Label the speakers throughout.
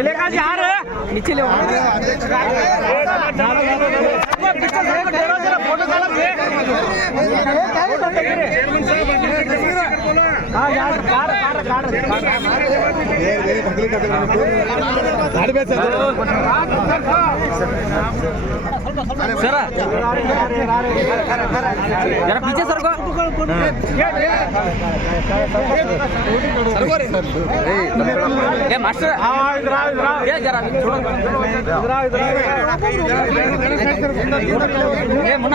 Speaker 1: ಎಲೆಕಾಜಿ ಆರೆ ಮಿಚಲೇ ಫೋಟೋ ಆ ಯಾರ್ ಕಾಡ
Speaker 2: ಸರ್
Speaker 3: ಏ ಮಸ್ಟರ್ ಏ ಜರ ಏ ಮೊನ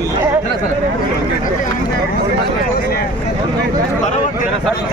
Speaker 1: स